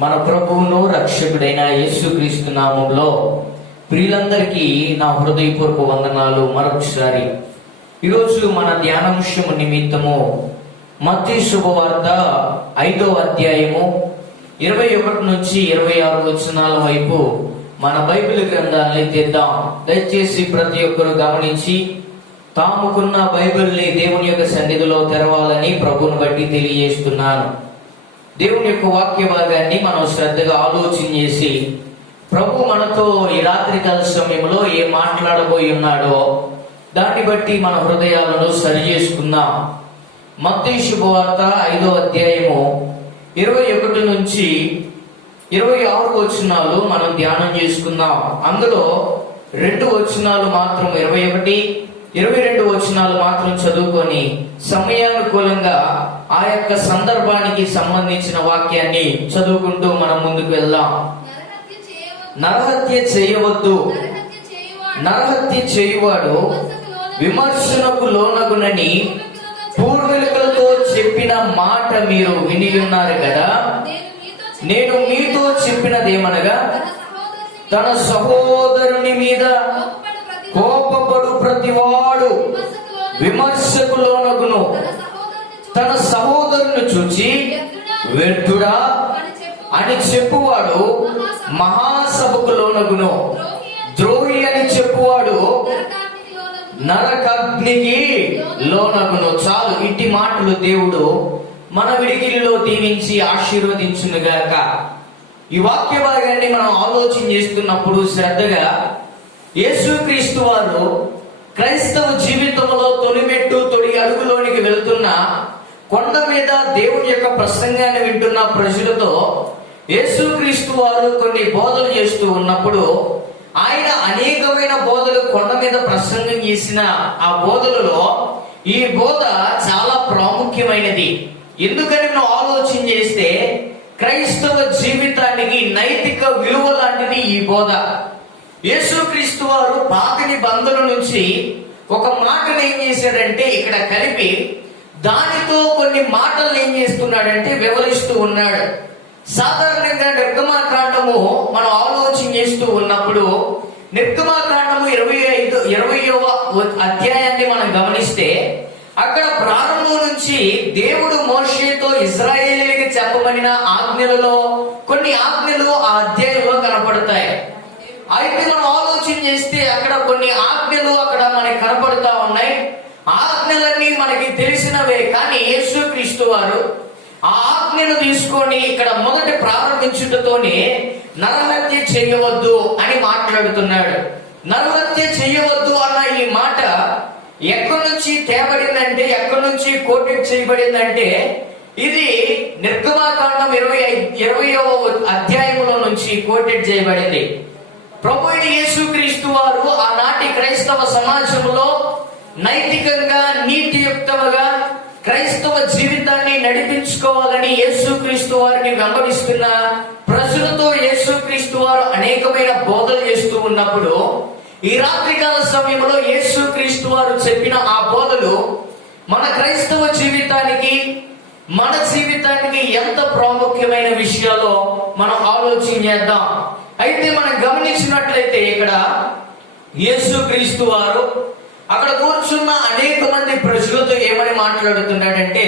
మన ప్రభువును రక్షకుడైన యేసుక్రీస్తు నామంలో ప్రియులందరికీ నా హృదయపూర్వక వందనాలు. మరొకసారి ఈరోజు మన ధ్యానాంశము నిమిత్తము మత్తయి శుభవార్త 5వ అధ్యాయము 21 నుంచి 26 వచనాల వైపు మన బైబిల్ గ్రంథాన్ని తెద్దాం. దయచేసి ప్రతి ఒక్కరు గమనించి తాముకున్న బైబిల్ని దేవుని యొక్క సన్నిధిలో తెరవాలని ప్రభువుని బట్టి తెలియజేస్తున్నాను. దేవుని యొక్క వాక్య భాగాన్ని మనం శ్రద్ధగా ఆలోచన చేసి ప్రభు మనతో ఈ రాత్రికాల సమయంలో ఏం మాట్లాడబోయి ఉన్నాడో దాన్ని బట్టి మన హృదయాలను సరి చేసుకుందాం. మత్తయి శుభవార్త 5వ అధ్యాయము 21 నుంచి 26 వచనాలు మనం ధ్యానం చేసుకుందాం. అందులో 2 వచనాలు మాత్రం 21, 22 వచనాలు మాత్రం చదువుకొని సమయానుకూలంగా ఆ యొక్క సందర్భానికి సంబంధించిన వాక్యాన్ని చదువుకుంటూ మనం ముందుకు వెళ్దాం. నరహత్య చేయవద్దు, నరహత్య చేయువాడు విమర్శనకు లోనగునని పూర్వీకులతో చెప్పిన మాట మీరు విని ఉన్నారు కదా. నేను మీతో చెప్పినదేమనగా, తన సహోదరుని మీద కోపపడు ప్రతివాడు విమర్శకు లోనగును, తన సహోదరుని చూచి వ్యర్థుడా అని చెప్పువాడు మహాసభకు లోనగును, ద్రోహి అని చెప్పువాడు నరకాగ్నికి లోనగును. చాలు, ఇట్టి మాటలు దేవుడు మన విడికిలిలో దీవించి ఆశీర్వదించునుగాక. ఈ వాక్య భాగాన్ని మనం ఆలోచన చేస్తున్నప్పుడు శ్రద్ధగా యేసుక్రీస్తు వారు క్రైస్తవ జీవితంలో తొలిమెట్టు తొలి అడుగులోనికి వెళ్తున్న కొండ మీద దేవుని యొక్క ప్రసంగాన్ని వింటున్న ప్రజలతో యేసుక్రీస్తు వారు కొన్ని బోధలు చేస్తూ ఉన్నప్పుడు ఆయన అనేకమైన బోధలు కొండ మీద ప్రసంగం చేసిన ఆ బోధలలో ఈ బోధ చాలా ప్రాముఖ్యమైనది. ఎందుకని మనం ఆలోచన చేస్తే క్రైస్తవ జీవితానికి నైతిక విలువ లాంటిది ఈ బోధ. యేసుక్రీస్తు వారు పాత నిబంధన నుంచి ఒక మాటను ఏం చేశాడంటే ఇక్కడ కలిపి దానితో కొన్ని మాటలు ఏం చేస్తున్నాడంటే వివరిస్తూ ఉన్నాడు. సాధారణంగా నిర్గమాకాండము మనం ఆలోచన చేస్తూ ఉన్నప్పుడు నిర్గమాకాండము 20వ అధ్యాయాన్ని మనం గమనిస్తే అక్కడ ప్రారంభం నుంచి దేవుడు మోషేతో ఇశ్రాయేలీయులకు చెప్పబడిన ఆజ్ఞలలో కొన్ని ఆజ్ఞలు ఆ అధ్యాయంలో కనపడతాయి. అయితే మనం ఆలోచన చేస్తే అక్కడ కొన్ని ఆజ్ఞలు అక్కడ మనకి కనపడతా ఉన్నాయి. ఆజ్ఞలన్నీ మనకి తెలిసినవే, కానీ యేసుక్రీస్తు వారు ఆ ఆజ్ఞను తీసుకొని ఇక్కడ మొదటి ప్రారంభించుటతోనే నరహత్య చేయవద్దు అని మాట్లాడుతున్నాడు. నరహత్య చేయవద్దు అన్న ఈ మాట ఎక్కడి నుంచి తేబడిందంటే, ఎక్కడి నుంచి కోటెడ్ చేయబడిందంటే, ఇది నిర్గమాకాండం 20వ అధ్యాయంలో నుంచి కోటెడ్ చేయబడింది. ప్రభు అయిన యేసుక్రీస్తు వారు ఆనాటి క్రైస్తవ సమాజంలో నైతికంగా నీతియుక్తముగా క్రైస్తవ జీవితాన్ని నడిపించుకోవాలని యేసుక్రీస్తు వారిని వెంబడిస్తున్న ప్రజలతో యేసుక్రీస్తు వారు అనేకమైన బోధలు చేస్తూ ఉన్నప్పుడు ఈ రాత్రికాల సమయంలో యేసుక్రీస్తు వారు చెప్పిన ఆ బోధలు మన క్రైస్తవ జీవితానికి, మన జీవితానికి ఎంత ప్రాముఖ్యమైన విషయాలో మనం ఆలోచన చేద్దాం. అయితే మనం గమనించినట్లయితే ఇక్కడ యేసుక్రీస్తు వారు అక్కడ కూర్చున్న అనేక మంది ప్రజలతో ఏమని మాట్లాడుతున్నాడంటే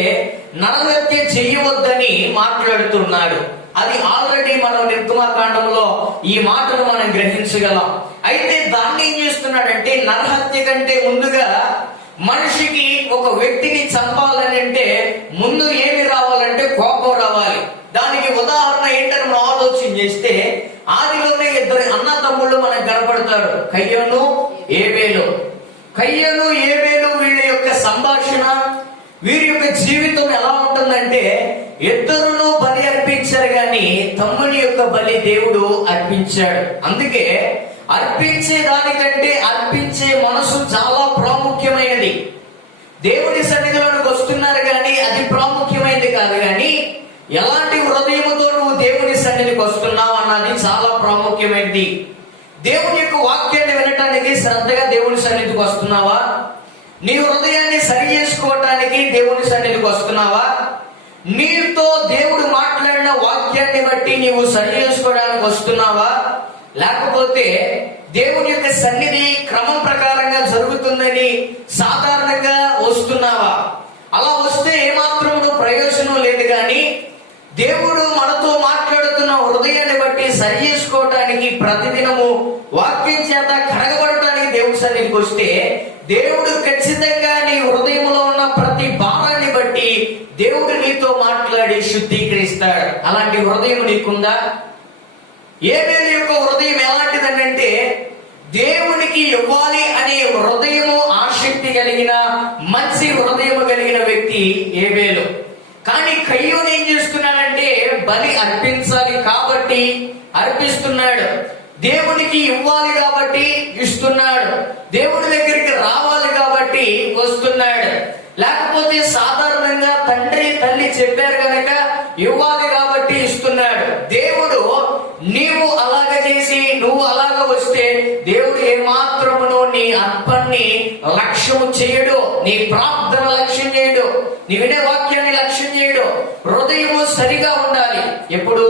నరహత్య చేయవద్దని మాట్లాడుతున్నాడు. అది ఆల్రెడీ మనం నిర్గమాకాండంలో ఈ మాటను మనం గ్రహించగలం. అయితే దాన్ని ఏం చేస్తున్నాడంటే నరహత్య కంటే ముందుగా మనిషికి ఒక వ్యక్తిని చంపాలని అంటే ముందు ఏమి రావాలంటే కోపం రావాలి. దానికి ఉదాహరణ ఏంటని మనం ఆలోచన చేస్తే ఆదిలోనే 2 అన్న తమ్ముళ్ళు మనకు కనపడతారు, కయ్యోను ఏబేలు. కయ్యోను ఏబేలు వీళ్ళ యొక్క సంభాషణ, వీరి యొక్క జీవితం ఎలా ఉంటుందంటే ఇద్దరును బలి అర్పించారు కానీ తమ్ముని యొక్క బలి దేవుడు అర్పించాడు. అందుకే అర్పించే దానికంటే అర్పించే మనసు చాలా ప్రాముఖ్యమైనది. దేవుని సన్నిధిలోకి వస్తున్నారు కానీ అది ప్రాముఖ్యమైనది కాదు, కానీ ఎలాంటి హృదయముతో నువ్వు దేవుని సన్నిధికి వస్తున్నావు అన్నది చాలా ప్రాముఖ్యమైనది. దేవుని యొక్క వాక్యాన్ని వినటానికి శ్రద్ధగా దేవుని సన్నిధికి వస్తున్నావా? నీ హృదయాన్ని సరి చేసుకోవటానికి దేవుని సన్నిధికి వస్తున్నావా? నీతో దేవుడు మాట్లాడిన వాక్యాన్ని బట్టి నీవు సరి చేసుకోవడానికి వస్తున్నావా, లేకపోతే దేవుని యొక్క సన్నిధి క్రమం ప్రకారంగా జరుగుతుందని సాధారణంగా వస్తున్నావా? అలా వస్తే ఏమాత్రం ప్రయోజనం లేదు. కానీ దేవుడు మనతో మాట్లాడుతున్న హృదయాన్ని బట్టి సరి చేసుకోవటానికి, ప్రతిదినము వాక్యం చేత కడగబడటానికి దేవుడి సన్నిధికి వస్తే దేవుడు ఖచ్చితంగా నీ హృదయంలో ఉన్న ప్రతి భారాన్ని బట్టి దేవుడు నీతో మాట్లాడి శుద్ధీకరిస్తాడు. అలాంటి హృదయం నీకుందా? ఏబేలు యొక్క హృదయం ఎలాంటిదంటే దేవునికి ఇవ్వాలి అనే హృదయము, ఆసక్తి కలిగిన మంచి హృదయము కలిగిన వ్యక్తి ఏబేలు. కానీ కయ్యోను ఏం చేస్తున్నాడంటే బలి అర్పించాలి కాబట్టి అర్పిస్తున్నాడు, దేవునికి ఇవ్వాలి కాబట్టి ఇస్తున్నాడు, దేవుడి దగ్గరికి రావాలి కాబట్టి వస్తున్నాడు. లేకపోతే సాధారణంగా తండ్రి తల్లి చెప్పారు కనుక ఇవ్వాలి కాబట్టి ఇస్తున్నాడు. దేవుడు నీవు అలాగ చేసి నువ్వు అలాగ వస్తే దేవుడు ఏమాత్రమును నీ అర్పణని లక్ష్యము చేయడు, నీ ప్రార్థన లక్ష్యం చేయడు, నీ వినే వాక్యాన్ని లక్ష్యం చేయడు. హృదయము సరిగా ఉండాలి. ఎప్పుడు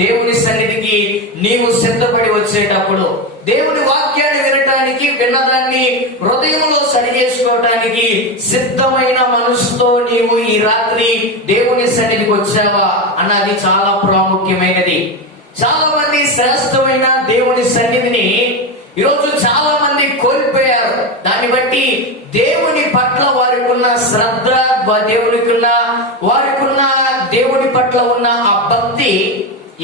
దేవుని సన్నిధికి నీవు సిద్ధపడి వచ్చేటప్పుడు, దేవుని వాక్యాన్ని వినటానికి, విన్నదాన్ని హృదయంలో సరి చేసుకోవటానికి సిద్ధమైన మనసుతో నీవు ఈ రాత్రి దేవుని సన్నిధికి వచ్చావా అన్నది చాలా ప్రాముఖ్యమైనది. చాలా మంది శ్రేష్టమైన దేవుని సన్నిధిని ఈరోజు చాలా మంది కోల్పోయారు. దాన్ని బట్టి దేవుని పట్ల వారికి ఉన్న శ్రద్ధ, దేవుని పట్ల ఉన్న ఆ భక్తి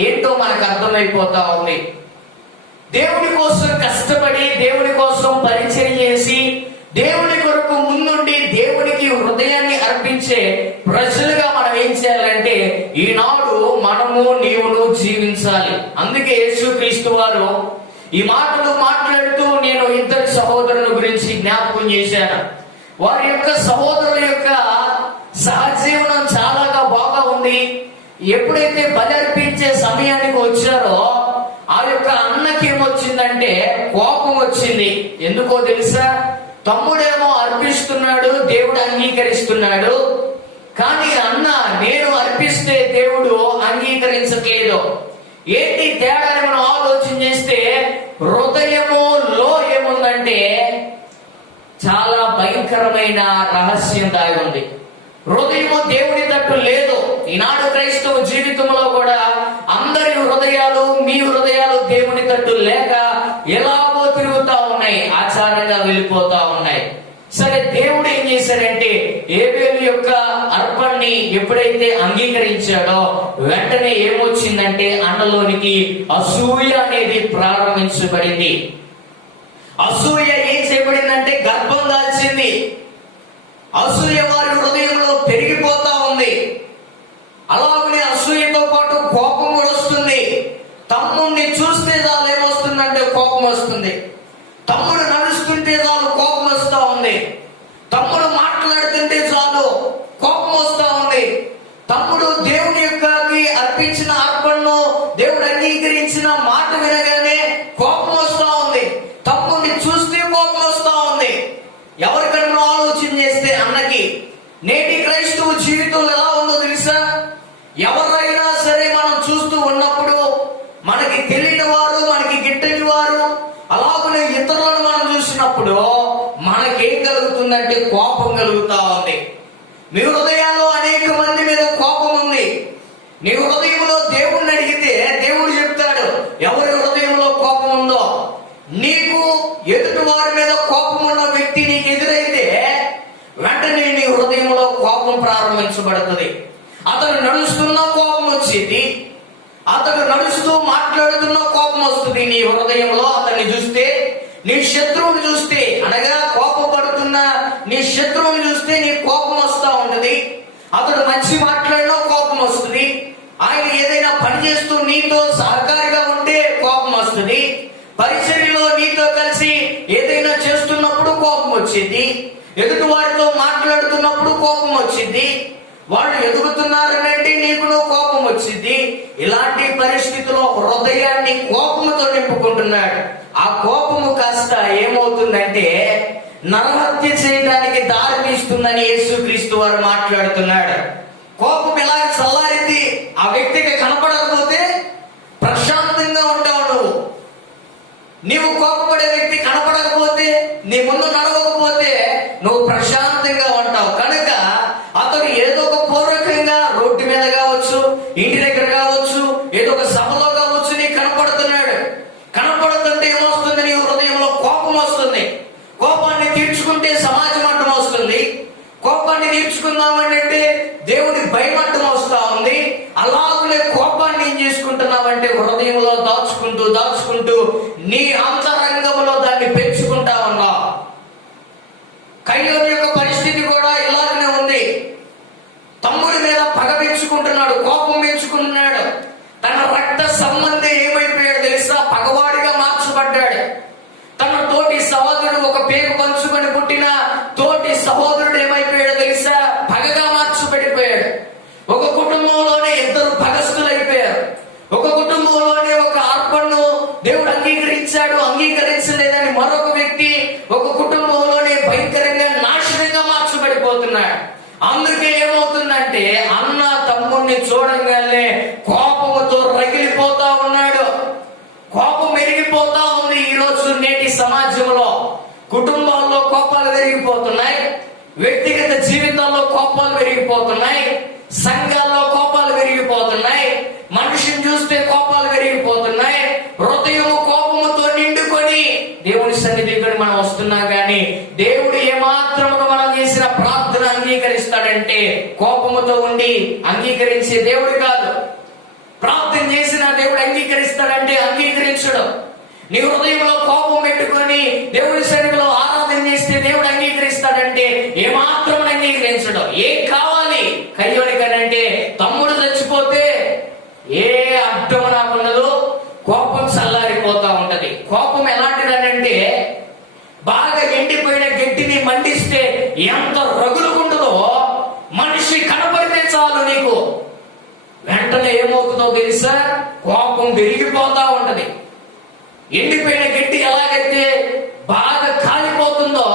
ఏంటో మనకు అర్థమైపోతా ఉంది. దేవుని కోసం కష్టపడి, దేవుని కోసం పరిచయం చేసి, దేవుని కొరకు ముందుండి దేవునికి హృదయాన్ని అర్పించే ప్రజలుగా మనం ఏం చేయాలంటే ఈనాడు మనము నీవును జీవించాలి. అందుకే యేసుక్రీస్తు వారు ఈ మాటలు మాట్లాడుతూ నేను ఇద్దరు సహోదరుల గురించి జ్ఞాపకం చేశాను. వారి యొక్క సహోదరుల యొక్క సహజీవనం చాలా బాగా ఉంది. ఎప్పుడైతే బలి అర్పించే సమయానికి వచ్చారో ఆ యొక్క అన్నకి ఏమొచ్చిందంటే కోపం వచ్చింది. ఎందుకో తెలుసా? తమ్ముడేమో అర్పిస్తున్నాడు, దేవుడు అంగీకరిస్తున్నాడు, కానీ అన్న నేను అర్పిస్తే దేవుడు అంగీకరించట్లేదు. ఏంటి తేడా అని మనం ఆలోచన చేస్తే హృదయములో ఏముందంటే చాలా భయంకరమైన రహస్యం దాగి ఉంది. హృదయము దేవుని తట్టు లేదు. ఈనాడు క్రైస్తవ జీవితంలో కూడా అందరి హృదయాలు, మీ హృదయాలు దేవుని తట్టు లేక ఎలాగో తిరుగుతా ఉన్నాయి, ఆచారంగా వెళ్ళిపోతా ఉన్నాయి. సరే, దేవుడు ఏం చేశాడంటే ఏబేలు యొక్క అర్పణని ఎప్పుడైతే అంగీకరించాడో వెంటనే ఏమొచ్చిందంటే అన్నలోనికి అసూయ అనేది ప్రారంభించబడింది. అసూయ ఏం చేయబడిందంటే గర్భం దాల్చింది. అసూయ వారి హృదయంలో పెరిగిపోతా ఉంది. అలాగనే అసూయతో పాటు కోపం కూడా వస్తుంది. తమ్ముడిని చూస్తే చాలు ఏమొస్తుందంటే కోపం వస్తుంది. తమ్ముడు నడుస్తుంటే చాలు కోపం వస్తా ఉంది. తమ్ముడు మాట్లాడుతుంటే చాలు కోపం వస్తా ఉంది. తమ్ముడు దేవుని యొక్క అర్పించిన అర్పణను దేవుడు అంగీకరించిన మాట వినగానే కోపం వస్తా ఉంది. తమ్ముడిని చూస్తే కోపం వస్తా ఉంది. ఎవరికన్నా ఆలోచన చేస్తే అన్నకి నేటి క్రైస్తవ జీవితంలో ఎలా ఉందో తెలుసా? ఎవరైనా సరే మనం చూస్తూ ఉన్నప్పుడు మనకి తెలియని వారు, మనకి గిట్టని వారు, అలాగనే ఇతరులను మనం చూసినప్పుడు మనకేం కలుగుతుందంటే కోపం కలుగుతా ఉంది. మీ హృదయాల్లో అనేక మంది మీద కోపం ఉంది. నీ హృదయంలో దేవుణ్ణి అడిగితే దేవుడు చెప్తాడు ఎవరి హృదయంలో కోపం ఉందో. నీకు ఎదుటి వారి మీద కోపం ఉన్న వ్యక్తి నీకు ఎదురైతే వెంటనే నీ హృదయంలో కోపం ప్రారంభించబడుతుంది. అతను నడుస్తున్న కోపం వచ్చింది, అతను నడుస్తూ మాట్లాడుతున్న కోపం వస్తుంది నీ హృదయంలో. అతన్ని చూస్తే, నీ శత్రువుని చూస్తే, అనగా కోపపడుతున్న నీ శత్రువుని చూస్తే నీ కోపం వస్తా ఉంటది. అతడు మంచి మాట్లాడినా కోపం వస్తుంది. ఆయన ఏదైనా పని చేస్తూ నీతో సహకారిగా ఉంటే కోపం వస్తుంది. పరిచర్యలో నీతో కలిసి ఏదైనా చేస్తున్నప్పుడు కోపం వచ్చింది. ఎదుటి వారితో మాట్లాడుతున్నప్పుడు కోపం వచ్చింది. వాళ్ళు ఎదుగుతున్నారనంటే నీకు కోపం వచ్చింది. ఇలాంటి పరిస్థితిలో హృదయాన్ని కోపంతో నింపుకుంటున్నాడు. ఆ కోపము కాస్త ఏమవుతుందంటే నరహత్య చేయడానికి దారి తీస్తుందని యేసుక్రీస్తు వారు మాట్లాడుతున్నాడు. కోపం ఎలా చల్లారింది? ఆ వ్యక్తికి కనపడకపోతే ప్రశాంతంగా ఉంటావు నువ్వు. నీవు కోపపడే వ్యక్తి కనపడకపోతే, నీ ముందు నడవకపోతే నువ్వు ప్రశాంతంగా ఉంటావు. కనుక అతను ఏదో ఒక పూర్వకంగా రోడ్డు మీద కావచ్చు, ఇంటి దగ్గర కావచ్చు, ఏదో ఒక సభలో కావచ్చు, నీకు కనపడుతున్నాడు. కనపడుతుంటే ఏమొస్తుంది? నీ హృదయంలో కోపం వస్తుంది. కోపాన్ని తీర్చుకుంటే సమాజం అడ్డం వస్తుంది. కోపాన్ని తీర్చుకుందామంటే దేవుడి భయం అడ్డం వస్తా ఉంది. అలాగే కోపాన్ని ఏం చేసుకుంటున్నావంటే హృదయంలో దాచుకుంటూ దాచుకుంటూ నీ అంతరంగంలో దాన్ని పెంచుకుంటా ఉన్నావు. కయ్యోను యొక్క పరిస్థితి కూడా ఇలాగనే ఉంది. తమ్ముడి మీద పగ పెంచుకుంటున్నాడు, కోపం పెంచుకుంటున్నాడు. తన రక్త సంబంధి ఏమైపోయాడు తెలుసా? పగవాడిగా మార్చబడ్డాడు. తన తోటి సహోదరుడు, ఒక పేరు పంచుకొని పుట్టిన తోటి సహోదరుడు ఏమైపోయాడు తెలుసా? పగగా మార్చబడిపోయాడు. ఒక కుటుంబంలోనే ఇద్దరు భగస్తులు అయిపోయారు. ఒక కుటుంబంలోనే ఒక అర్పణను దేవుడు అంగీకరించాడు, అంగీకరించలేదని మరొక వ్యక్తి ఒక కుటుంబంలోనే భయంకరంగా నాశనంగా మార్చబడిపోతున్నాడు. అందుకే ఏమవుతుందంటే అన్న తమ్ముడిని చూడంగానే కోపంతో రగిలిపోతా ఉన్నాడు. కోపం పెరిగిపోతా ఉంది. ఈ రోజు నేటి సమాజంలో కుటుంబాల్లో కోపాలు పెరిగిపోతున్నాయి, వ్యక్తిగత జీవితాల్లో కోపాలు పెరిగిపోతున్నాయి, సంఘాల్లో కోపాలు పెరిగిపోతున్నాయి, మనిషిని చూస్తే కోపాలు పెరిగిపోతున్నాయి. హృదయము కోపముతో నిండుకొని దేవుని సన్నిధికి మనం వస్తున్నాం కానీ దేవుడు ఏమాత్రమును మనం చేసిన ప్రార్థన అంగీకరిస్తాడంటే కోపముతో ఉండి అంగీకరించే దేవుడు కాదు. ప్రార్థన చేసిన దేవుడు అంగీకరిస్తాడంటే అంగీకరించడు. నీ హృదయంలో కోపం పెట్టుకొని దేవుడి సన్నిధిలో ఆరాధన చేస్తే దేవుడు అంగీకరిస్తాడంటే ఏమాత్రం అంగీకరించడు. ఏం కావాలి కయ్యోనికనంటే? తమ్ముడు చచ్చిపోతే ఏ అడ్డం నాకున్నదో కోపం చల్లారిపోతా ఉంటది. కోపం ఎలాంటిదనంటే బాగా ఎండిపోయిన గట్టిని మండిస్తే ఎంత రగులుకుంటుందో మనిషి కనపడితే చాలు నీకు వెంటనే ఏమవుతుందో తెలుసా? కోపం పెరిగిపోతా ఉంటది. ఎండిపోయిన గట్టి ఎలాగైతే బాగా కాలిపోతుందో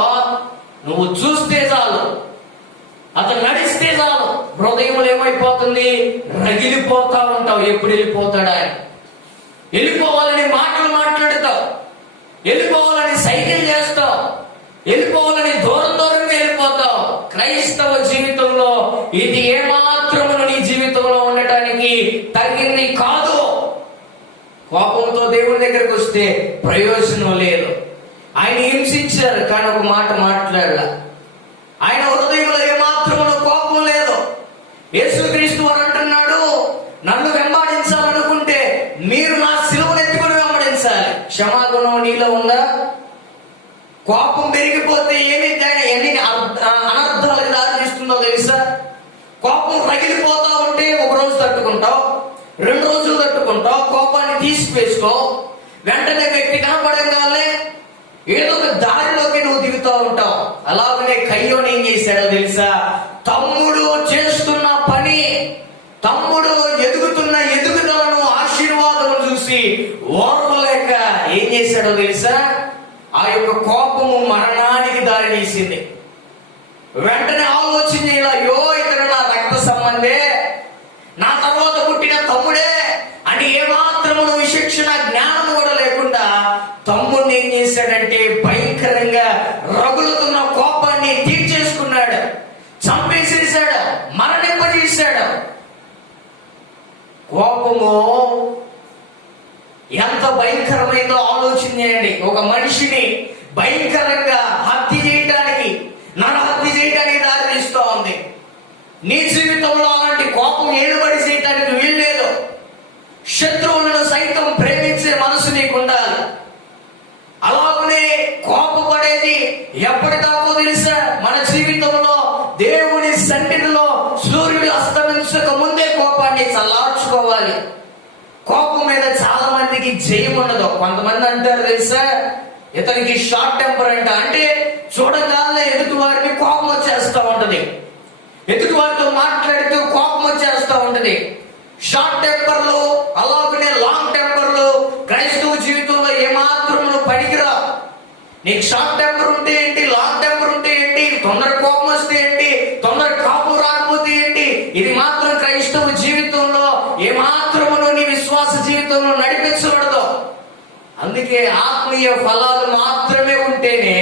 నువ్వు చూస్తే చాలు, అతను నడిస్తే చాలు, హృదయంలో ఏమైపోతుంది? రగిలిపోతా ఉంటావు. ఎప్పుడు వెళ్ళిపోతాడా? వెళ్ళిపోవాలని మాటలు మాట్లాడతావు, వెళ్ళిపోవాలని సైకిల్ చేస్తావు, వెళ్ళిపోవాలని దూరం దూరంగా వెళ్ళిపోతావు. క్రైస్తవ జీవితంలో ఇది ఏమాత్రము నీ జీవితంలో ఉండటానికి తగింది కాదు. కోపంతో దేవుడి దగ్గరకు వస్తే ప్రయోజనం లేదు. ఆయన హింసించారు కానీ ఒక మాట మాట్లాడాల. ఆయన హృదయంలో ఏమాత్రమును కోపం లేదు. యేసుక్రీస్తు వారు అంటున్నాడు, నన్ను వెంబడించాలనుకుంటే మీరు నా సిలువను ఎత్తుకొని వెంబడించాలి. క్షమాగుణం నీలో ఉందా? కోపం పెరిగిపోతే ఎన్ని అనర్థాలకు దారితీస్తుందో తెలుసా? కోపం రగిలిపోతా ఉంటే ఒక రోజు తట్టుకుంటావు, 2 రోజులు తట్టుకుంటావు, కోపాన్ని తీసివేసుకో. వెంటనే వ్యక్తి కనపడంగానే ఏదో ఒక దారిలోకి నువ్వు దిగుతూ ఉంటావు. అలాగనే కయ్యోను ఏం చేశాడో తెలుసా? తమ్ముడు చేస్తున్న పని, తమ్ముడు ఎదుగుతున్న ఎదుగుదలను, ఆశీర్వాదం చూసి ఓర్వలేక ఏం చేశాడో తెలుసా? ఆ యొక్క కోపము మరణానికి దారి తీసింది. వెంటనే ఆలోచన చేయాలి, అయ్యో ఇతను నా రక్త సంబంధే, నా తర్వాత పుట్టిన తమ్ముడే అని ఏమాత్రము విచక్షణ జ్ఞానం కూడా లేకుండా తమ్ముడిని ఏం చేశాడంటే భయంకరంగా రగులుతున్న కోపాన్ని తీర్చేసుకున్నాడు, చంపేసేసాడు, మరణింపజేశాడు. కోపము ఎంత భయంకరమైందో ఆలోచన చేయండి. ఒక మనిషిని భయంకరంగా హత్య చేయడానికి, నరహత్య చేయడానికి దారితీస్తూ ఉంది. నీ జీవితంలో అలాంటి కోపం ఏలుబడి చేయడానికి వీల్లేదు. శత్రువులను సైతం ప్రేమించే మనసు నీకు ఉండాలి. అలాగనే కోపపడేది ఎప్పటిదాకో తెలుసా? మన జీవితంలో దేవుని సన్నిధిలో సూర్యుడు అస్తమించక ముందే కోపాన్ని చల్లార్చుకోవాలి. కోపం మీద చాలా మందికి జయం ఉండదు. కొంతమంది అంటారు తెలుసా, ఇతనికి షార్ట్ టెంపర్ అంట. అంటే చూడగానే ఎదుటి వారికి కోపం వచ్చేస్తూ ఉంటది, ఎదుటి వారితో మాట్లాడుతూ కోపం వచ్చేస్తూ ఉంటది. షార్ట్ టెంపర్లు, అలాగనే లాంగ్ టెంపర్లు క్రైస్తవ జీవితంలో ఏమాత్రం పనికిరా. నీకు షార్ట్ టెంపర్ ఉంటే ఏంటి, లాంగ్ టెంపర్ ఉంటే ఏంటి, తొందర కోపం వస్తే ఏంటి, తొందర కాపు రాకపోతే ఏంటి, ఇది మాత్రం అందుకే ఆత్మీయ ఫలాలు మాత్రమే ఉంటేనే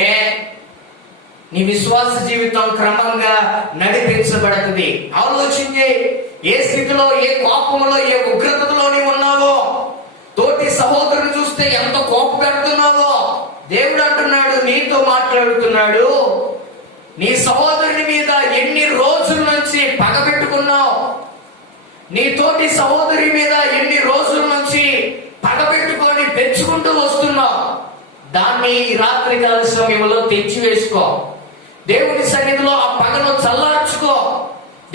నీ విశ్వాస జీవితం క్రమంగా నడిపించబడుతుంది. ఆలోచించే, ఏ స్థితిలో, ఏ కోపంలో, ఏ ఉగ్రతలో నీవు ఉన్నావో, తోటి సహోదరుని చూస్తే ఎంత కోప పెడుతున్నావో దేవుడు అంటున్నాడు, నీతో మాట్లాడుతున్నాడు. నీ సహోదరుని మీద ఎన్ని రోజుల నుంచి పగబెట్టుకున్నావు, నీ తోటి సహోదరి మీద ఎన్ని రోజుల నుంచి పగబెట్టుకొని పెంచుకుంటూ వస్తున్నావు, దాన్ని ఈ రాత్రికాల సమయంలో తెచ్చివేసుకో. దేవుని సన్నిధిలో ఆ పగను చల్లార్చుకో.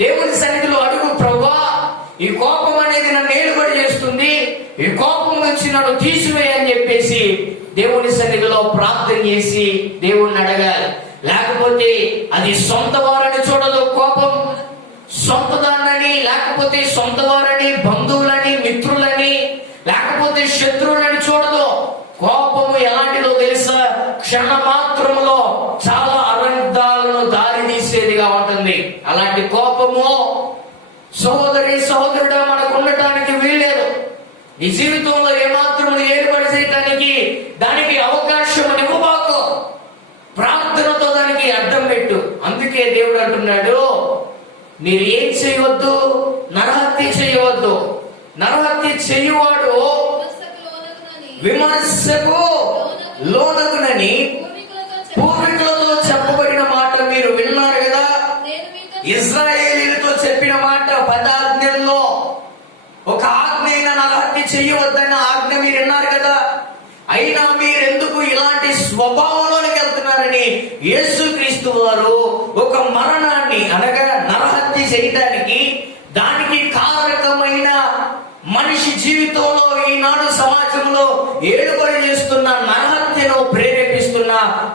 దేవుని సన్నిధిలో అడుగు, ప్రభువా ఈ కోపం అనేది నన్ను ఏలుబడి చేస్తుంది, ఈ కోపం నుంచి నన్ను తీసివేయని చెప్పేసి దేవుని సన్నిధిలో ప్రార్థన చేసి దేవుణ్ణి అడగాలి. లేకపోతే అది సొంత వారని చూడదు కోపం, సొంత దాన్నని, లేకపోతే సొంత వారని, బంధువులని, మిత్రులని, లేకపోతే శత్రువులని చూడదు. కోపము ఎలాంటిదో తెలుసా? క్షణ మాత్రములో చాలా అరంధాలను దారి తీసేదిగా ఉంటుంది. అలాంటి కోపము సహోదరి సహోదరుడా మనకు ఉండటానికి వీల్లేదు. నీ జీవితంలో ఏమాత్రము ఏర్పాటు చేయటానికి దానికి అవకాశం ఇవ్వబాకు. ప్రార్థనతో దానికి అడ్డం పెట్టు. అందుకే దేవుడు అంటున్నాడు, మీరు ఏం చేయవద్దు, నరహత్య చేయవద్దు. నరహత్య చేయువాడు విమర్శకు లోనగునని పూర్వీకులతో చెప్పబడిన మాట మీరు విన్నారు కదా. ఇశ్రాయేలీయులతో చెప్పిన మాట 10 ఆజ్ఞల్లో ఒక ఆజ్ఞ అయిన నరహత్య చేయవద్దన్న ఆజ్ఞ మీరు విన్నారు కదా. అయినా మీరెందుకు ఇలాంటి స్వభావంలోనికి వెళ్తున్నారని యేసుక్రీస్తు వారు ఒక మరణాన్ని, అనగా నరహత్య చేయడానికి, దానికి కారకమైన మనిషి జీవితంలో ఈనాడు సమాజంలో ఏడుబడి చేస్తున్న నరహత్యను ప్రేరేపిస్తున్న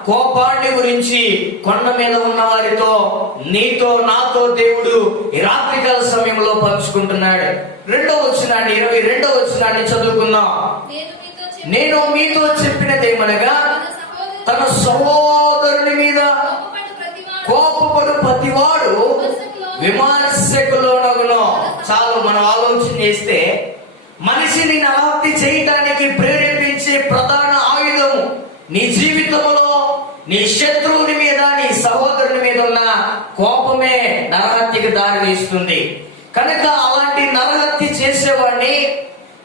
కోపాన్ని గురించి కొండ మీద ఉన్న వారితో, నీతో నాతో దేవుడు ఈ రాత్రికాల సమయంలో పంచుకుంటున్నాడు. 2వ వచనాన్ని, 22వ వచనాన్ని చదువుకుందాం. నేను మీతో చెప్పినదేమనగా, తన సహోదరుని మీద కోపపడు ప్రతివాడు విమర్శకు లోనగును. చాలు, మనం ఆలోచన చేస్తే మనిషిని నరహత్య చేయడానికి ప్రేరేపించే ప్రధాన ఆయుధము నీ జీవితంలో నీ శత్రువుని మీద, నీ సహోదరుని మీద ఉన్న కోపమే నరహత్యకి దారి తీస్తుంది. కనుక అలాంటి నరహత్య చేసేవాడిని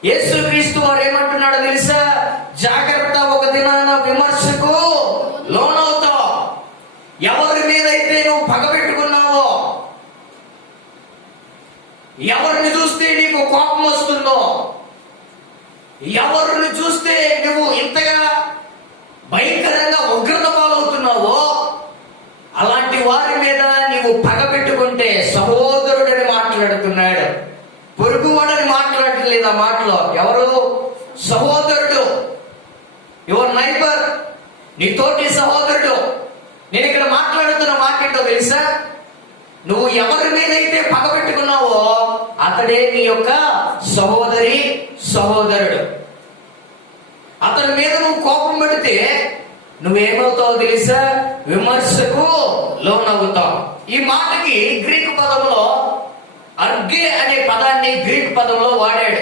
యేసుక్రీస్తు వారు ఏమంటున్నాడో తెలుసా? జాగ్రత్త, ఒక దినాన విమర్శకు లోనవుతావు. ఎవరి మీదైతే నువ్వు పగబెట్టుకున్నావో, ఎవరిని చూస్తే నీకు కోపం వస్తుందో, ఎవరిని చూస్తే నువ్వు ఇంతగా భయంకరంగా ఉగ్రత పాలవుతున్నావో, అలాంటి వారి మీద నీవు పగబెట్టుకుంటే, సహోదరుడని మాట్లాడుతున్నాడు, పొరుగువాడని మాట్లాడట్లేదు ఆ మాటలో. ఎవరు? సహోదరుడు, యువర్ నైబర్, నీ తోటి సహోదరుడు. నేను ఇక్కడ మాట్లాడుతున్న మాట ఏంటో తెలుసా? నువ్వు ఎవరి మీదైతే పగబెట్టుకున్నావో అతడే నీ యొక్క సహోదరి, సహోదరుడు. అతని మీద నువ్వు కోపం పెడితే నువ్వేమవుతావు తెలుసా? విమర్శకు లోనవుతావు. ఈ మాటకి గ్రీకు పదంలో అర్గే అనే పదాన్ని గ్రీకు పదంలో వాడాడు.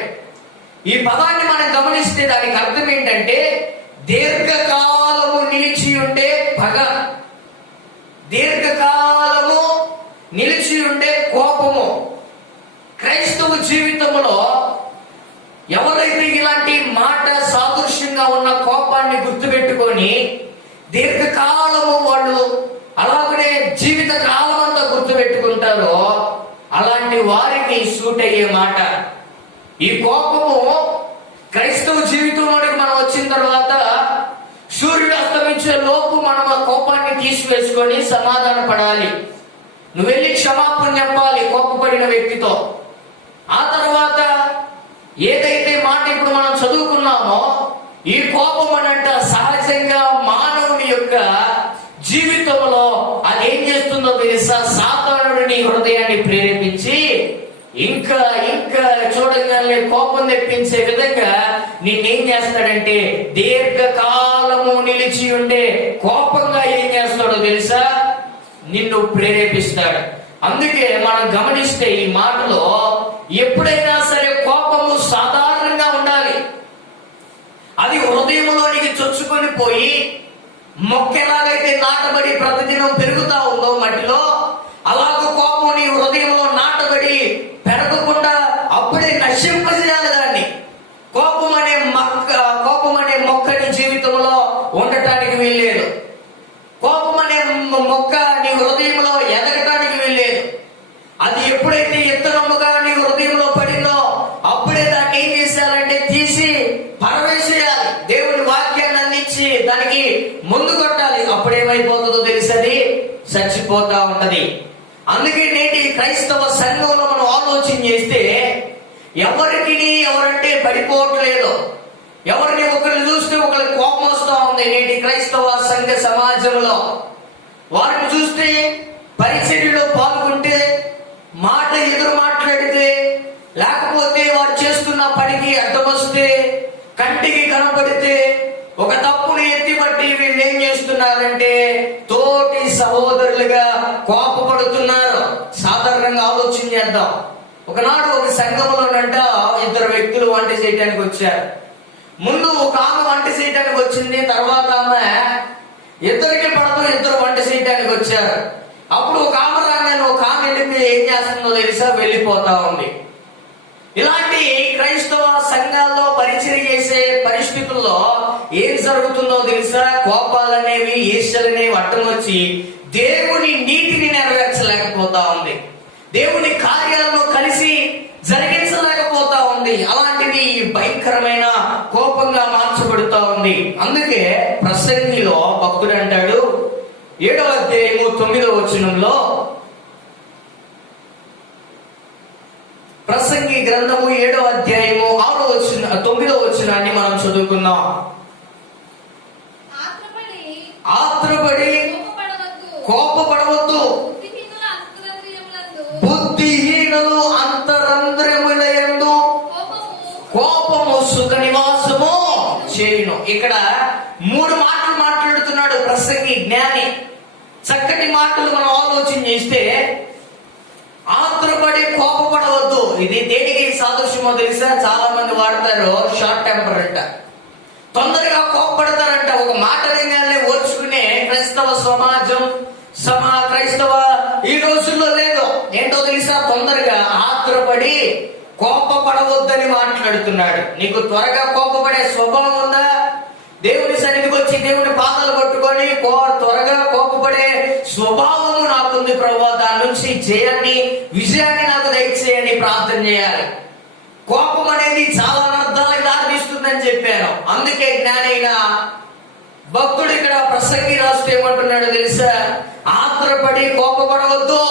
ఈ పదాన్ని మనం గమనిస్తే దానికి అర్థం ఏంటంటే దీర్ఘకాలము నిలిచి ఉండే పగ, దీర్ఘకాలము నిలిచి ఉండే కోపము. క్రైస్తవ జీవితంలో ఎవరైతే ఇలాంటి మాట సాదృశ్యంగా ఉన్న కోపాన్ని గుర్తుపెట్టుకొని దీర్ఘకాలము వాళ్ళు అలాగనే జీవిత కాలం అంతా గుర్తుపెట్టుకుంటారో, అలాంటి వారికి సూట్ అయ్యే మాట ఈ కోపము. క్రైస్తవ జీవితంలోనికి మనం వచ్చిన తర్వాత సూర్యుడు అస్తమించే లోపు మనం ఆ కోపాన్ని తీసివేసుకొని సమాధాన పడాలి. నువ్వు వెళ్ళి క్షమాపణ చెప్పాలి కోపపడిన వ్యక్తితో. ఆ తర్వాత ఏదైతే మాట ఇప్పుడు మనం చదువుకున్నామో, ఈ కోపం అనంట సహజంగా మానవుని యొక్క జీవితంలో అది ఏం చేస్తుందో తెలుసా? సాతానుడు నీ హృదయాన్ని ప్రేరేపించి ఇంకా ఇంకా చూడగానే కోపం తెప్పించే విధంగా నిన్నేం చేస్తాడంటే దీర్ఘకాలము నిలిచి ఉండే కోపంగా ఏం చేస్తాడో తెలుసా? నిన్ను ప్రేరేపిస్తాడు. అందుకే మనం గమనిస్తే ఈ మాటలో ఎప్పుడైనా సరే కోపము సాధారణంగా ఉండాలి. అది హృదయంలోనికి చొచ్చుకొని పోయి మొక్క ఎలాగైతే నాటబడి ప్రతిదినం పెరుగుతా ఉందో మట్టిలో, అలాగ కోపం నీ హృదయంలో నాటబడి పెరగకుండా అప్పుడే నశింపజేయాలి దాన్ని. కోపం అనే మొక్క నీ జీవితంలో ఉండటానికి వీల్లేదు. కోపం అనే మొక్క నీ హృదయంలో ఎదగటానికి వీల్లేదు. అది ఎప్పుడైతే ఇత్తనముగా నీ హృదయంలో పడిందో అప్పుడే దాన్ని ఏం చేసేయాలంటే తీసి పరవేసేయాలి. దేవుని వాక్యాన్ని అందించి దానికి ముందు కొట్టాలి. అప్పుడేమైపోతుందో తెలిసది చచ్చిపోతా ఉంటది. అందుకే నేటి క్రైస్తవ సంఘంలో మనం ఆలోచన చేస్తే ఎవరంటే పడిపోవట్లేదు. ఎవరిని ఒకరిని చూస్తే ఒకరికి కోపం వస్తూ ఉంది. నేటి క్రైస్తవ సంఘ సమాజంలో వారిని చూస్తే, పరిచర్యలో పాల్గొంటే, మాట ఎదురు మాట్లాడితే, లేకపోతే వారు చేస్తున్న పనికి అడ్డం వస్తే, కంటికి కనపడితే ఒక తప్పును ఎత్తిబట్టి వీళ్ళు ఏం చేస్తున్నారంటే తోటి సహోదరులుగా కోపపడుతున్నారు. సాధారణంగా ఆలోచన చేద్దాం. ఒకనాడు ఒక సంఘంలోనంట ఇద్దరు వ్యక్తులు వంట చేయడానికి వచ్చారు. ముందు ఒక ఆమె వంట చేయడానికి వచ్చింది, తర్వాత ఆమె ఇద్దరికి పడదు, ఇద్దరు వంట చేయడానికి వచ్చారు. అప్పుడు ఒక ఆమె రాగానే ఒక ఆమె వెళ్ళి ఏం చేస్తుందో తెలుసా, వెళ్ళిపోతా ఉంది. ఇలాంటి క్రైస్తవ సంఘాల్లో పరిచయం చేసే పరిస్థితుల్లో ఏం జరుగుతుందో తెలుసా, కోపాలనేవి ఈర్ష్యలనేవి అడ్డం వచ్చి దేవుని నీతిని నెరవేర్చలేకపోతా ఉంది. దేవుని కార్యాలను కలిసి జరిగించలేకపోతా ఉంది. అలాంటిది భయంకరమైన కోపంగా మార్చబడుతా ఉంది. అందుకే ప్రసంగిలో భక్తుడు అంటాడు, 7వ అధ్యాయము 9వ వచనంలో, ప్రసంగి గ్రంథము 7వ అధ్యాయము 9వ వచనాన్ని మనం చదువుకుందాం. ఆత్రపడి కోపపడవద్దు, బుద్ధిహీనులు అంతరంద్రములయందు కోపము సుఖ నివాసము చేయును. ఇక్కడ 3 మాటలు మాట్లాడుతున్నాడు ప్రసంగి, జ్ఞాని. చక్కటి మాటలు మనం ఆలోచన చేస్తే, ఆత్రపడి కోపపడవద్దు. ఇది దేనికి సాదృశ్యమో తెలుసా? చాలా మంది వాడతారు షార్ట్ టెంపర్ అంట, తొందరగా కోపపడతారంట. ఒక మాట రంగానే ఓర్చుకునే క్రైస్తవ సమాజం క్రైస్తవ ఈ రోజుల్లో లేదు. ఏంటో తెలుసా, తొందరగా ఆత్రపడి కోపపడవద్దని మాట్లాడుతున్నాడు. నీకు త్వరగా కోపపడే స్వభావం ఉందా? దేవుని సన్నిధికి వచ్చి దేవుని పాదాలు పట్టుకొని త్వరగా కోపపడే స్వభావము నాకుంది ప్రభువా, దాని నుంచి విజయాన్ని నాకు దయచేయండి ప్రార్థన చేయాలి. కోపం అనేది చాలా అర్థాలకు దారితీస్తుందని చెప్పాను. అందుకే జ్ఞానైన భక్తుడు ఇక్కడ ప్రసంగి రాస్తూ ఏమంటున్నాడు తెలుసా, ఆత్రపడి కోపపడవద్దు,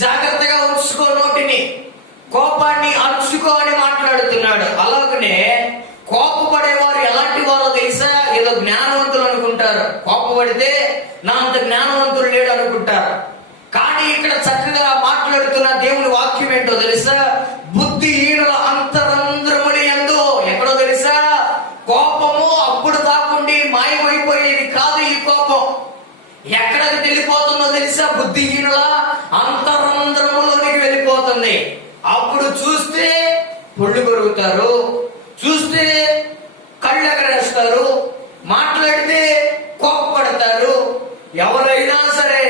జాగ్రత్తగా ఉంచుకో నోటిని, కోపాన్ని అణుచుకో అని మాట్లాడుతున్నాడు. అలాగనే కోపపడేవారు ఎలాంటి వారో తెలుసా? ఏదో జ్ఞానవంతులు అనుకుంటారు, కోపపడితే నా అంత జ్ఞానవంతులు లేడు అనుకుంటారు. కానీ ఇక్కడ చక్కగా మాట్లాడుతున్న దేవుని వాక్యం ఏంటో తెలుసా, బుద్ధిహీనుల అంతరంధ్రములు యందు, ఎక్కడో తెలుసా, కోపము అప్పుడు కాకుండా మాయమైపోయేది కాదు. ఈ కోపం ఎక్కడికి వెళ్ళిపోతుందో తెలుసా, బుద్ధిహీనుల అంతరంధ్రములోనికి వెళ్ళిపోతుంది. అప్పుడు చూస్తే పొళ్ళు కొరుగుతారు, చూస్తే కళ్ళు ఎగరేస్తారు, మాట్లాడితే కోపపడతారు. ఎవరైనా సరే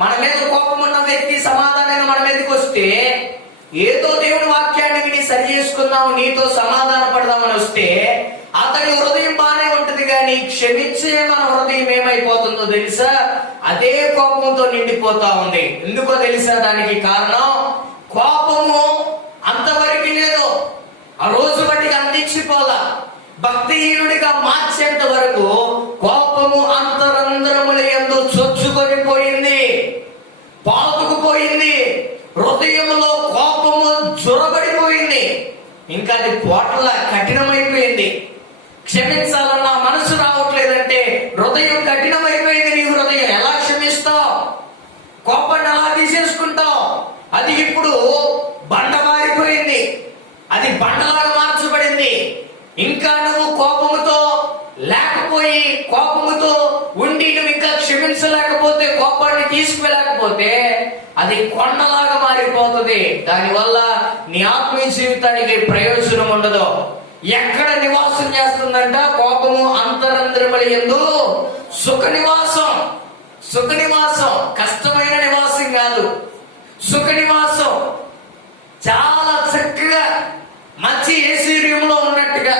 మన మీద కోపం ఉన్న వ్యక్తి సమాధానంగా మన మీదకి వస్తే, ఏదో దేవుని వాక్యాన్ని విని సరి చేసుకుందాము, నీతో సమాధాన పడదామని వస్తే అతని హృదయం బానే ఉంటుంది, కానీ క్షమించే మన హృదయం ఏమైపోతుందో తెలుసా, అదే కోపంతో నిండిపోతా ఉంది. ఎందుకో తెలుసా? దానికి కారణం కోపము అంతవరకు లేదు, ఆ రోజు బట్టికి అందించిపోలా. భక్తిహీనుడిగా మార్చేంత వరకు కోపము అంతరంధ్రముల యందు చొచ్చుకొని పోయింది, పాతుకుపోయింది. హృదయంలో కోపము జొరబడిపోయింది. ఇంకా అది పోట్ల కఠినమైపోయింది. క్షమించాలన్న మనసు రావట్లేదంటే హృదయం కఠినమైపోయింది. నీ హృదయం ఎలా క్షమిస్తావు? కోపాన్ని ఎలా తీసేసుకుంటావు? అది ఇప్పుడు బండ మారిపోయింది, అది బండలాగా మార్చబడింది. ఇంకా నువ్వు కోపముతో ఉండి నువ్వు ఇంకా క్షమించలేకపోతే, కోపాన్ని తీసుకువెళ్ళకపోతే అది కొండలాగా మారిపోతుంది. దానివల్ల నీ ఆత్మీయ జీవితానికి ప్రయోజనం ఉండదు. ఎక్కడ నివాసం చేస్తుందంట? కోపము అంతరంద్రముల యందు సుఖ నివాసం. సుఖ నివాసం కష్టమైన నివాసం కాదు, సుఖ నివాసం. చాలా చక్కగా మంచి ఏసీ రూమ్ లో ఉన్నట్టుగా,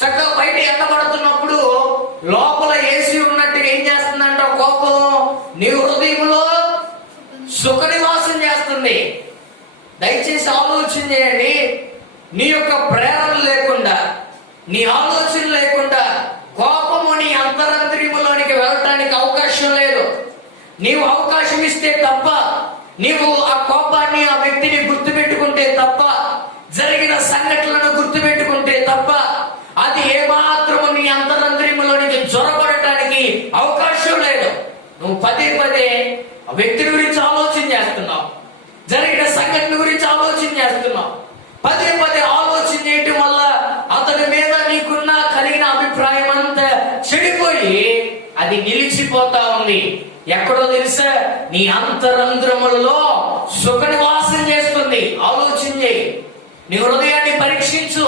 చక్కగా బయట ఎండబడుతున్నప్పుడు లోపల ఏసీ ఉన్నట్టుగా ఏం చేస్తుందంట కోపం? నీ హృదయంలో సుఖ నివాసం చేస్తుంది. దయచేసి ఆలోచన చేయండి. నీ యొక్క ప్రేరణ లేకుండా, నీ ఆలోచన లేకుండా కోపము నీ అంతరంద్రియములోనికి వెళ్ళటానికి అవకాశం లేదు. నీవు అవకాశం ఇస్తే తప్ప, నీవు ఆ కోపాన్ని, ఆ వ్యక్తిని గుర్తుపెట్టుకుంటే తప్ప, జరిగిన సంఘటనలను గుర్తుపెట్టుకుంటే తప్ప, అది ఏమాత్రము నీ అంతరంద్రియములోనికి జొరబడటానికి అవకాశం లేదు. నువ్వు పదే పదే ఆ వ్యక్తి గురించి ఆలోచన చేస్తున్నావు, జరిగిన సంఘటన గురించి ఆలోచన చేస్తున్నావు. పదే పదే ఆలోచన చేయటం వల్ల అతని మీద నీకున్న కలిగిన అభిప్రాయం అంతా చెడిపోయి అది నిలిచిపోతా ఉంది. ఎక్కడో తెలుసా? నీ అంతరంధ్రములలో సుఖ నివాసం చేస్తుంది. ఆలోచన చేయి. నీ హృదయాన్ని పరీక్షించు.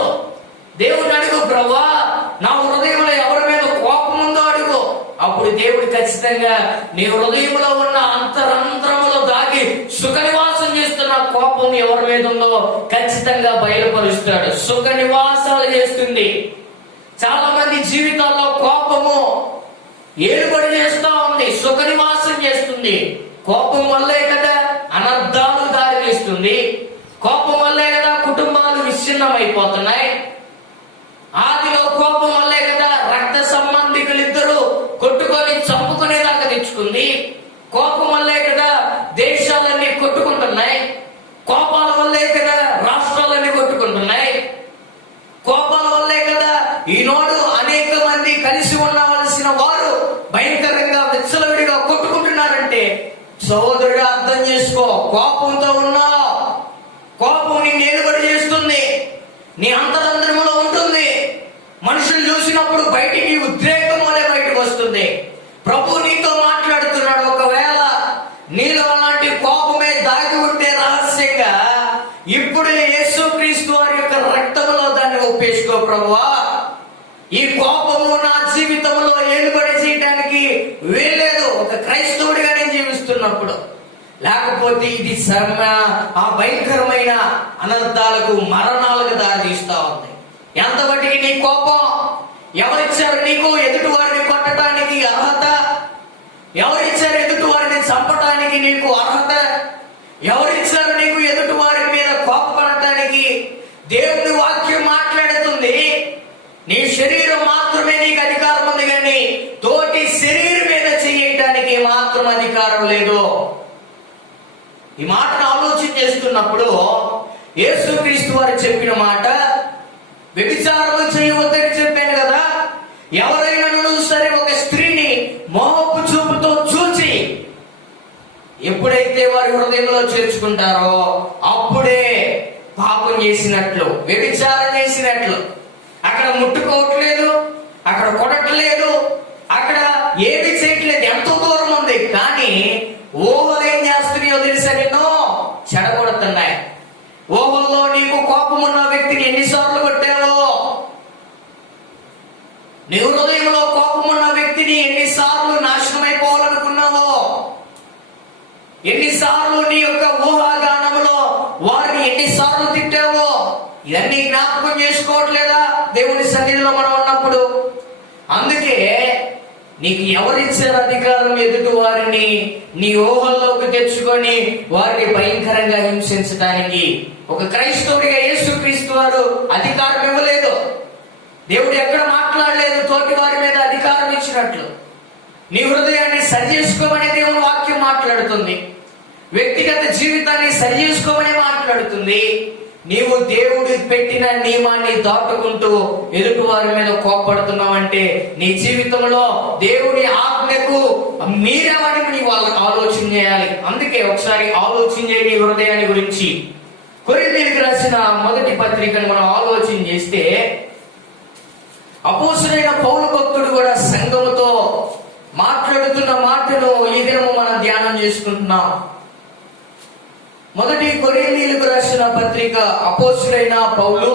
దేవుడు అడుగు, ప్రభువా నా హృదయంలో ఎవరి మీద కోపం ఉందో అడుగు. అప్పుడు దేవుడు ఖచ్చితంగా నీ హృదయంలో ఉన్న అంతరంధ్రములో దాగి సుఖ నివాసం చేస్తున్న కోపం ఎవరి మీద ఉందో ఖచ్చితంగా బయలుపరుస్తాడు. సుఖ నివాసాలు చేస్తుంది. చాలా మంది జీవితాల్లో కోపము ఏలుబడి చేస్తా ఉంది, సుఖ నివాసం చేస్తుంది. కోపం వల్లే కదా అనర్థాలు దారి తీస్తుంది. కోపం వల్లే కదా కుటుంబాలు విచ్ఛిన్నమైపోతున్నాయి. ఆదిలో కోపం వల్లే కదా రక్త సంబంధికులు ఇద్దరు కొట్టుకొని చంపుకునేదాకా తెచ్చుకుంది. కోపం వల్లే కదా దేశాలన్నీ కొట్టుకుంటున్నాయి. కోపాల వల్లే కదా రాష్ట్రాలన్నీ కొట్టుకుంటున్నాయి. కోపాల వల్లే కదా ఈనాడు అనేక మంది కలిసి ఉండవలసిన వారు భయంకరంగా విచ్చలవిడిగా కొట్టుకుంటున్నారంటే, సహోదరుడు అర్థం చేసుకో. కోపంతో ఉన్నావు. కోపం నీ నిలబడి చేస్తుంది, నీ అంతరంధ్రములో ఉంటుంది. మనుషులు చూసినప్పుడు బయటికి ఉద్రేకం వలె బయటకు వస్తుంది. ప్రభు నీతో మాట్లాడుతున్నాడు. ఒకవేళ నీలో అలాంటి కోపమే దాగి ఉంటే రహస్యంగా ఇప్పుడు యేసుక్రీస్తు వారి యొక్క రక్తములో దాన్ని ఒప్పేసుకో. ప్రభువా, ఈ కోపము నా జీవితంలో ఏలుబడి చేయడానికి వీల్లేదు. ఒక క్రైస్తవుడిగా నేను జీవిస్తున్నప్పుడు, లేకపోతే ఇది ఆ భయంకరమైన అనర్థాలకు, మరణాలకు దారితీస్తా ఉంది. ఎంత బట్టికి నీ కోపం? ఎవరిచ్చారు నీకు ఎదుటి వారిని కొట్టడానికి అర్హత? ఎవరిచ్చారు ఎదుటి వారిని చంపడానికి నీకు అర్హత? ఎవరిచ్చారు నీకు ఎదుటి వారి మీద కోపపడటానికి? దేవుని వాక్యం మాట్లాడుతుంది, నీ శరీరం మాత్రమే నీకు అధికారం ఉంది, కానీ తోటి శరీరం మీద చేయటానికి మాత్రం అధికారం లేదు. ఈ మాటను ఆలోచన చేస్తున్నప్పుడు యేసుక్రీస్తు వారు చెప్పిన మాట, వ్యభిచారం చేయవద్దని చెప్పాను కదా. ఎవరైనా సరే ఒక స్త్రీని మోహపు చూపుతో చూచి ఎప్పుడైతే వారి హృదయంలో చేర్చుకుంటారో అప్పుడే పాపం చేసినట్లు, వ్యభిచారం చేసినట్లు. అక్కడ ముట్టుకోవట్లేదు, అక్కడ కొడట్లేదు, అక్కడ ఏమి చేయట్లేదు, ఎంతో దూరం ఉంది. కానీ ఊహలు ఏం చేస్తున్నాయో తెలుసా? నిన్ను చెడగొడుతున్నాయి. ఊహల్లో నీకు కోపం ఉన్న వ్యక్తిని ఎన్నిసార్లు కొట్టావో, నీ హృదయంలో కోపం ఉన్న వ్యక్తిని ఎన్నిసార్లు నాశనం అయిపోవాలనుకున్నావో, ఎన్నిసార్లు నీ యొక్క ఊహాగానంలో వారిని ఎన్నిసార్లు తిట్టావో, ఇవన్నీ జ్ఞాపకం చేసుకోవట్లేదా దేవుని సన్నిధిలో మనం ఉన్నప్పుడు? అందుకే నీకు ఎవరిచ్చారు అధికారం ఎదుటి వారిని నీ ఊహల్లోకి తెచ్చుకొని వారిని భయంకరంగా హింసించడానికి? ఒక క్రైస్తవుడిగా యేసుక్రీస్తు వారు అధికారం ఇవ్వలేదు. దేవుడు ఎక్కడ మాట్లాడలేదు తోటి వారి మీద అధికారం ఇచ్చినట్లు. నీ హృదయాన్ని సరి చేసుకోమని దేవుని వాక్యం మాట్లాడుతుంది. వ్యక్తిగత జీవితాన్ని సరి చేసుకోమని మాట్లాడుతుంది. నీవు దేవుడు పెట్టిన నియమాన్ని దాటుకుంటూ ఎదుటి వారి మీద కోపడుతున్నావంటే నీ జీవితంలో దేవుని ఆజ్ఞకు మీరేమని నీ వాళ్ళకి ఆలోచన చేయాలి. అందుకే ఒకసారి ఆలోచన చేయ నీ హృదయాన్ని గురించి. కొరింథీయులకు రాసిన మొదటి పత్రికను మనం ఆలోచన చేస్తే, అపోస్తలుడైన పౌలు భక్తుడు కూడా సంఘముతో మాట్లాడుతున్న మాటను ఈ దినము మనం ధ్యానం చేసుకుంటున్నాం. మొదటి కొరింథీయులకు రాసిన పత్రిక అపోస్తలుడైన పౌలు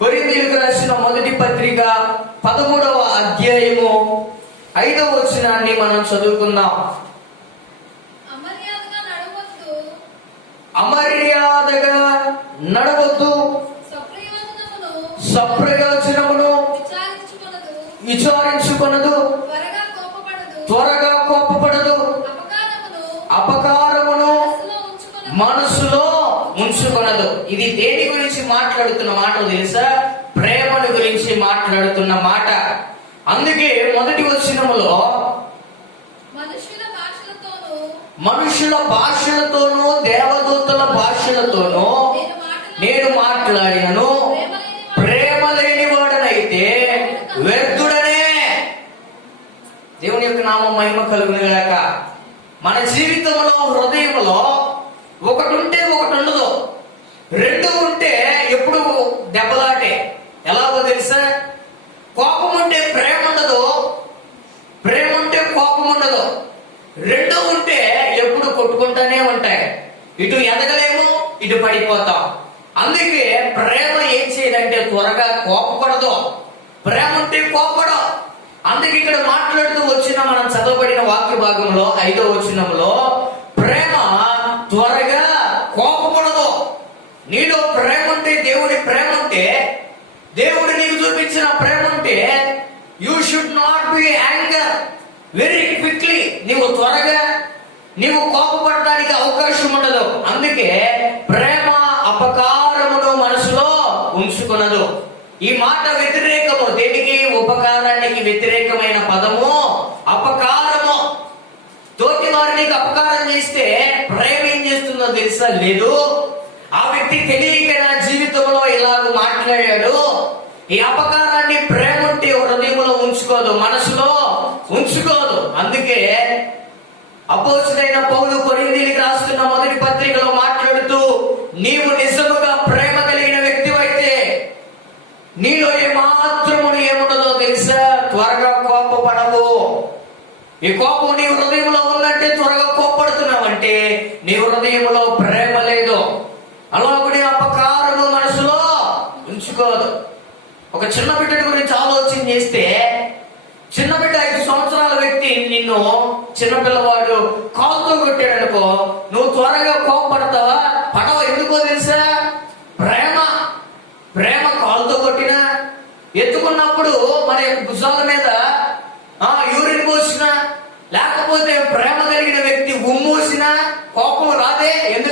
కొరింథీయులకు రాసిన మొదటి పత్రిక 13వ అధ్యాయము 5వ వచనాన్ని మనం చదువుకుందాం. అమర్యాదగా నడవద్దు, సప్రయోజనమును విచారించుకొనదు, త్వరగా కోపపడదు, అపకారమును మనసులో ఉంచుకొనదు. ఇది దేని గురించి మాట్లాడుతున్న మాట తెలుసా? ప్రేమను గురించి మాట్లాడుతున్న మాట. అందుకే మొదటి వచనములో మనుషుల భాషలతోనూ దేవదూతల భాషలతోనూ నేను మాట్లాడినను, ప్రేమ లేని వాడనైతే వ్యర్థుడనే. దేవుని యొక్క నామం మహిమ కలుగును గాక. మన జీవితంలో హృదయంలో ఒకటి ఉంటే ఒకటి ఉండదు, రెండు ఉంటే ఎప్పుడు దెబ్బలాటే. ఎలాగో తెలుసా? కోపం ఉంటే ప్రేమ ఉండదు, ప్రేమ ఉంటే కోపం ఉండదు. రెండు ఉంటే ఎప్పుడు కొట్టుకుంటానే ఉంటాయి. ఇటు ఎదగలేము, ఇటు పడిపోతాం. అందుకే ప్రేమ ఏం చేయదంటే త్వరగా కోపపడదు. ప్రేమ ఉంటే కోపపడం. అందుకే ఇక్కడ మాట్లాడుతూ వచ్చిన మనం చదవబడిన వాక్య భాగంలో 5వ వచనంలో ప్రేమ త్వరగా కోపపడదు. నీలో ప్రేమ ఉంటే, దేవుడి ప్రేమ ఉంటే, దేవుడు నీకు చూపించిన ప్రేమ ఉంటే, you should not be anger very quickly. నీవు త్వరగా నీవు కోపపడడానికి అవకాశం ఉండదు. అందుకే ప్రేమ అపకారమును మనసులో ఉంచుకొనదు. ఈ మాట వ్యతిరేకము. దేనికి? ఉపకారానికి వ్యతిరేకమైన పదము అపకారము. తోటి వారు నీకు అపకారం చేస్తే ప్రేమ ఏం చేస్తుందో తెలుసా? లేదు. ఆ వ్యక్తి తెలియక నా జీవితంలో ఇలాగ మాట్లాడాడు. ఈ అపకారాన్ని ప్రేమ ఉంటే హృదయంలో ఉంచుకోదు, మనసులో ఉంచుకోదు. అందుకే అపోస్తలుడైన పౌలు కొరింథీయులకు రాస్తున్న మొదటి పత్రికలో మాట్లాడుతూ, నీవు నిజముగా ప్రేమ కలిగిన వ్యక్తివైతే నీలో ఏమాత్రము ఏముండదో తెలుసా? త్వరగా కోపపడవు. ఈ కోపం నీ హృదయంలో ఉందంటే, త్వరగా కోపడుతున్నావంటే నీ హృదయంలో ప్రేమ లేదు. అలాగే అపకారము మనసులో ఉంచుకోదు. ఒక చిన్న బిడ్డ గురించి ఆలోచన చేస్తే, చిన్న బిడ్డ 5 సంవత్సరాల వ్యక్తి నిన్ను చిన్నపిల్లవాడు కాలుతో కొట్టాడు అనుకో, నువ్వు త్వరగా కోపపడతావా? పడవ. ఎందుకో తెలుసా? ప్రేమ. ప్రేమ కాలుతో కొట్టినా, ఎత్తుకున్నప్పుడు మన యొక్క భుజాల మీద యూరిన్ పోసినా, లేకపోతే ప్రేమ కలిగిన వ్యక్తి ఉమ్మూసినా కోపం రాదే. ఎందుకు?